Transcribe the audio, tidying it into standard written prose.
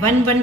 1